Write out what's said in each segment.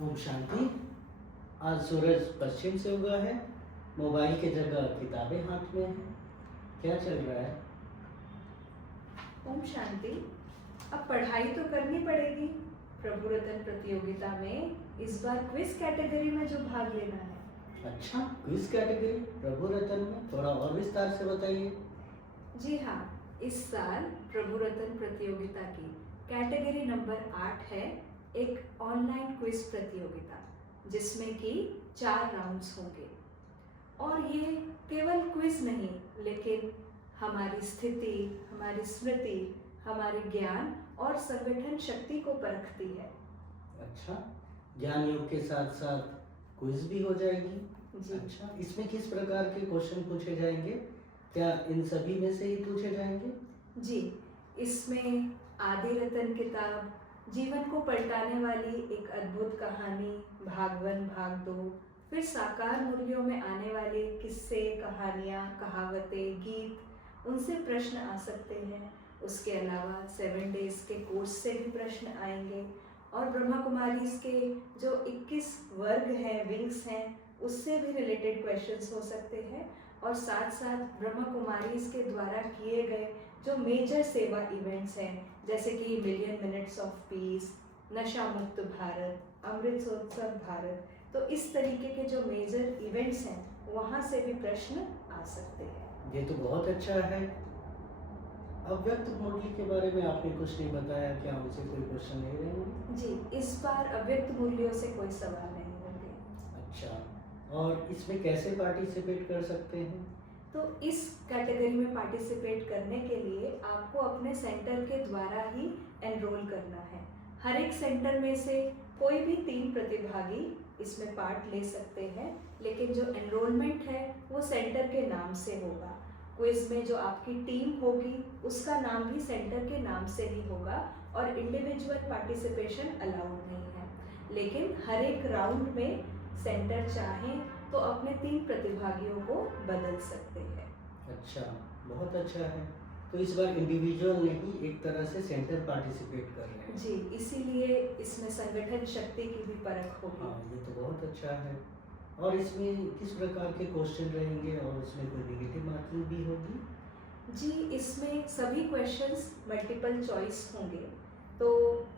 ओम शांति। आज सूरज पश्चिम से उगा है। मोबाइल की जगह किताबें हाथ में हैं। क्या चल रहा है? ओम शांति। अब पढ़ाई तो करनी पड़ेगी। प्रभु रतन प्रतियोगिता में इस बार क्विज कैटेगरी में जो भाग लेना है। अच्छा, क्विज कैटेगरी प्रभु रतन में थोड़ा और विस्तार से बताइए। जी हाँ, इस साल प्रभु रतन प्रतियोगिता की कैटेगरी नंबर 8 है, एक ऑनलाइन क्विज प्रतियोगिता जिसमें कि 4 राउंड्स होंगे। और ये केवल क्विज नहीं, लेकिन हमारी स्थिति, हमारी स्मृति, हमारे ज्ञान और संगठन शक्ति को परखती है। अच्छा, ज्ञान योग के साथ साथ क्विज भी हो जाएगी। जी। अच्छा, इसमें किस प्रकार के क्वेश्चन पूछे जाएंगे? क्या इन सभी में से ही पूछे जाएंगे? जी, इसमें आदि रतन किताब, जीवन को पलटाने वाली एक अद्भुत कहानी भाग 1 भाग 2, फिर साकार मूल्यों में आने वाले किस्से, कहानियाँ, कहावतें, गीत, उनसे प्रश्न आ सकते हैं। उसके अलावा 7 डेज के कोर्स से भी प्रश्न आएंगे और ब्रह्मा कुमारीज के जो 21 वर्ग हैं, विंग्स हैं, उससे भी रिलेटेड क्वेश्चंस हो सकते हैं। और साथ साथ ब्रह्मा कुमारीज के द्वारा किए गए जो मेजर सेवा इवेंट्स हैं, जैसे कि मिलियन मिनट्स ऑफ पीस, नशा मुक्त भारत, अमृतसरोत्सव भारत, तो इस तरीके के जो मेजर इवेंट्स हैं वहाँ से भी प्रश्न आ सकते हैं। ये तो बहुत अच्छा है। अव्यक्त मूल्य के बारे में आपने कुछ नहीं बताया। क्या उनसे कोई क्वेश्चन नहीं रहेंगे? जी, इस बार अव्यक्त मूल्यों से कोई सवाल नहीं होंगे। अच्छा, और इसमें कैसे पार्टिसिपेट कर सकते हैं? तो इस कैटेगरी में पार्टिसिपेट करने के लिए आपको अपने सेंटर के द्वारा ही एनरोल करना है। हर एक सेंटर में से कोई भी 3 प्रतिभागी इसमें पार्ट ले सकते हैं, लेकिन जो एनरोलमेंट है वो सेंटर के नाम से होगा। क्विज में जो आपकी टीम होगी उसका नाम भी सेंटर के नाम से ही होगा और इंडिविजुअल पार्टिसिपेशन अलाउड नहीं है। लेकिन हर एक राउंड में सेंटर चाहें तो अपने 3 प्रतिभागियों को बदल सकते हैं। अच्छा, बहुत अच्छा है। तो इस बार इंडिविजुअल नहीं, एक तरह से सेंटर पार्टिसिपेट कर रहे हैं। जी, इसीलिए इसमें संगठन शक्ति की भी परख होगी। हाँ, ये तो बहुत अच्छा है। और इसमें किस प्रकार के क्वेश्चन रहेंगे और उसमें कोई नेगेटिव मार्किंग भी होगी? जी, इसमें सभी क्वेश्चंस मल्टीपल चॉइस होंगे। तो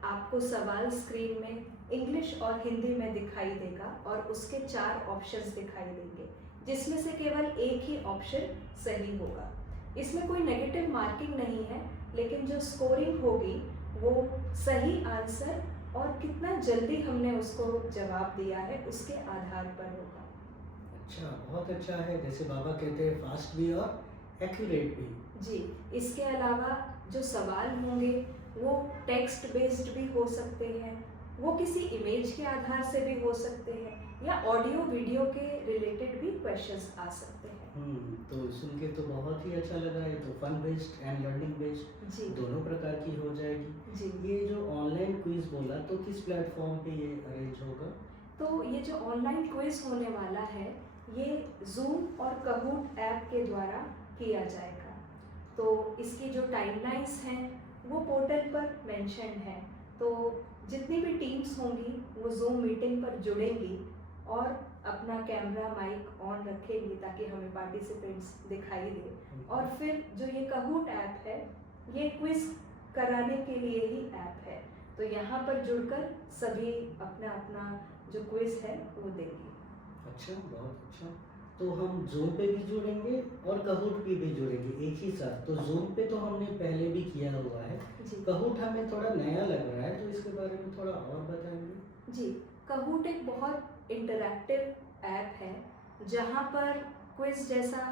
आपको सवाल स्क्रीन में इंग्लिश और हिंदी में दिखाई देगा और उसके 4 ऑप्शंस दिखाई देंगे, जिसमें से केवल एक ही ऑप्शन सही होगा। इसमें कोई नेगेटिव मार्किंग नहीं है, लेकिन जो स्कोरिंग होगी वो सही आंसर और कितना जल्दी हमने उसको जवाब दिया है उसके आधार पर होगा। अच्छा, बहुत अच्छा है। जैसे बाबा कहते हैं, फास्ट भी और एक्यूरेट भी। जी, इसके अलावा जो सवाल होंगे वो टेक्स्ट बेस्ड भी हो सकते हैं, वो किसी इमेज के आधार से भी हो सकते हैं, या ऑडियो वीडियो के रिलेटेड भी क्वेश्चंस आ सकते हैं। तो सुन के तो बहुत ही अच्छा लगा है। तो fun based and learning based जी दोनों प्रकार की हो जाएगी। जी। ये जो ऑनलाइन क्विज बोला, तो किस प्लेटफॉर्म पे ये अरेंज होगा? तो ये जो ऑनलाइन क्विज होने वाला है ये जूम और कहूट ऐप के द्वारा किया जाएगा। तो इसकी जो टाइमलाइंस हैं वो पोर्टल पर मेंशन है। तो जितनी भी टीम्स होंगी वो जूम मीटिंग पर जुड़ेंगी और अपना कैमरा माइक ऑन रखेंगी ताकि हमें पार्टिसिपेंट्स दिखाई दे। और फिर जो ये कहूट ऐप है ये क्विज कराने के लिए ही ऐप है, तो यहाँ पर जुड़कर सभी अपना अपना जो क्विज है वो देंगे। अच्छा, बहुत अच्छा। तो हम जूम पे भी जुड़ेंगे और कहूट पे भी जुड़ेंगे एक ही साथ। तो जूम पे तो हमने पहले भी किया हुआ है। जी कहूट हमें थोड़ा नया लग रहा है, तो इसके बारे में थोड़ा और बताएंगे? जी, कहूट एक बहुत इंटरैक्टिव ऐप है जहाँ पर क्विज जैसा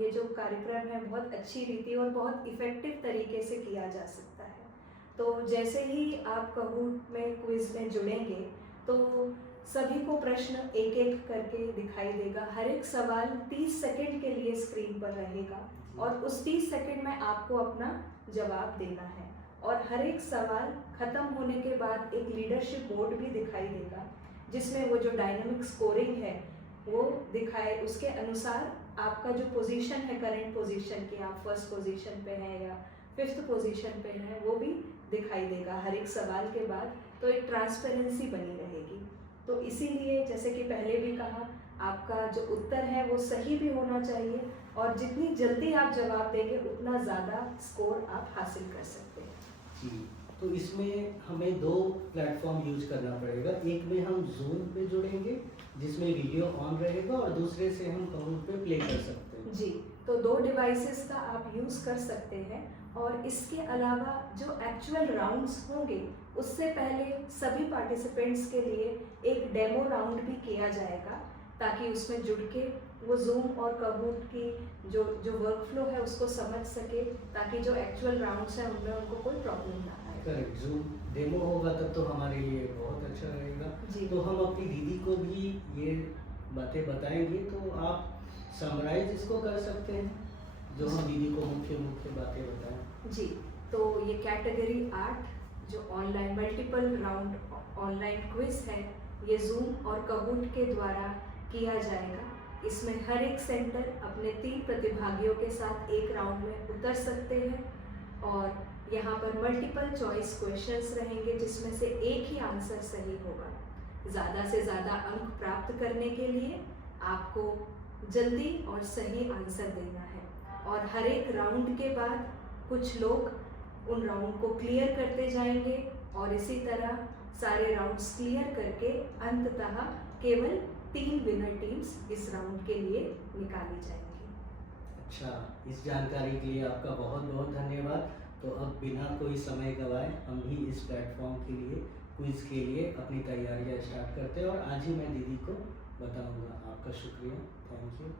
ये जो कार्यक्रम है बहुत अच्छी रीति और बहुत इफ़ेक्टिव तरीके से किया जा सकता है। तो जैसे ही आप कहूट में क्विज में जुड़ेंगे तो सभी को प्रश्न एक एक करके दिखाई देगा। हर एक सवाल 30 सेकंड के लिए स्क्रीन पर रहेगा और उस 30 सेकंड में आपको अपना जवाब देना है। और हर एक सवाल खत्म होने के बाद एक लीडरशिप बोर्ड भी दिखाई देगा जिसमें वो जो डायनामिक स्कोरिंग है वो दिखाए। उसके अनुसार आपका जो पोजीशन है, करंट पोजीशन की, आप फर्स्ट पोजीशन पे हैं या 5th पोजीशन पे हैं, वो भी दिखाई देगा हर एक सवाल के बाद। तो एक ट्रांसपेरेंसी बनी रहेगी। तो इसीलिए जैसे कि पहले भी कहा, आपका जो उत्तर है वो सही भी होना चाहिए और जितनी जल्दी आप जवाब देंगे उतना ज़्यादा स्कोर आप हासिल कर सकते हैं। जी, तो इसमें हमें 2 प्लेटफॉर्म यूज करना पड़ेगा। एक में हम ज़ूम पे जुड़ेंगे जिसमें वीडियो ऑन रहेगा और दूसरे से हम काहूट पे प्ले कर सकते हैं। जी, तो 2 डिवाइसेस का आप यूज़ कर सकते हैं और इसके अलावा जो एक्चुअल राउंड्स होंगे उससे पहले सभी पार्टिसिपेंट्स के लिए एक डेमो राउंड भी किया जाएगा ताकि उसमें जुड़ के वो ज़ूम और काहूट की जो वर्कफ्लो है उसको समझ सके, ताकि जो एक्चुअल राउंड्स हैं उनमें उनको कोई प्रॉब्लम ना आए। करेक्ट, ज़ूम डेमो होगा तब तो हमारे लिए बहुत अच्छा रहेगा। जी। तो हम अपनी दीदी को भी ये बातें बताएंगे, तो आप समराइज इसको कर सकते हैं जो हम दीदी को मुख्य बातें बताएं। जी, तो ये कैटेगरी 8 जो online multiple round online quiz है, ये ज़ूम और काहूट के द्वारा किया जाएगा। इसमें हर एक सेंटर अपने 3 प्रतिभागियों के साथ एक राउंड में उतर सकते हैं और यहाँ पर मल्टीपल चॉइस क्वेश्चंस रहेंगे जिसमें से एक ही आंसर सही होगा। ज़्यादा से ज़्यादा अंक प्राप्त करने के लिए आपको जल्दी और सही आंसर देना है और हर एक राउंड के बाद कुछ लोग उन राउंड को क्लियर करते जाएंगे और इसी तरह सारे राउंड्स क्लियर करके अंततः केवल 3 विनर टीम्स इस राउंड के लिए निकाली जाएंगी। अच्छा, इस जानकारी के लिए आपका बहुत बहुत धन्यवाद। तो अब बिना कोई समय गवाए हम भी इस प्लेटफॉर्म के लिए, क्विज के लिए अपनी तैयारियां स्टार्ट करते हैं और आज ही मैं दीदी को बताऊंगा। आपका शुक्रिया, थैंक यू।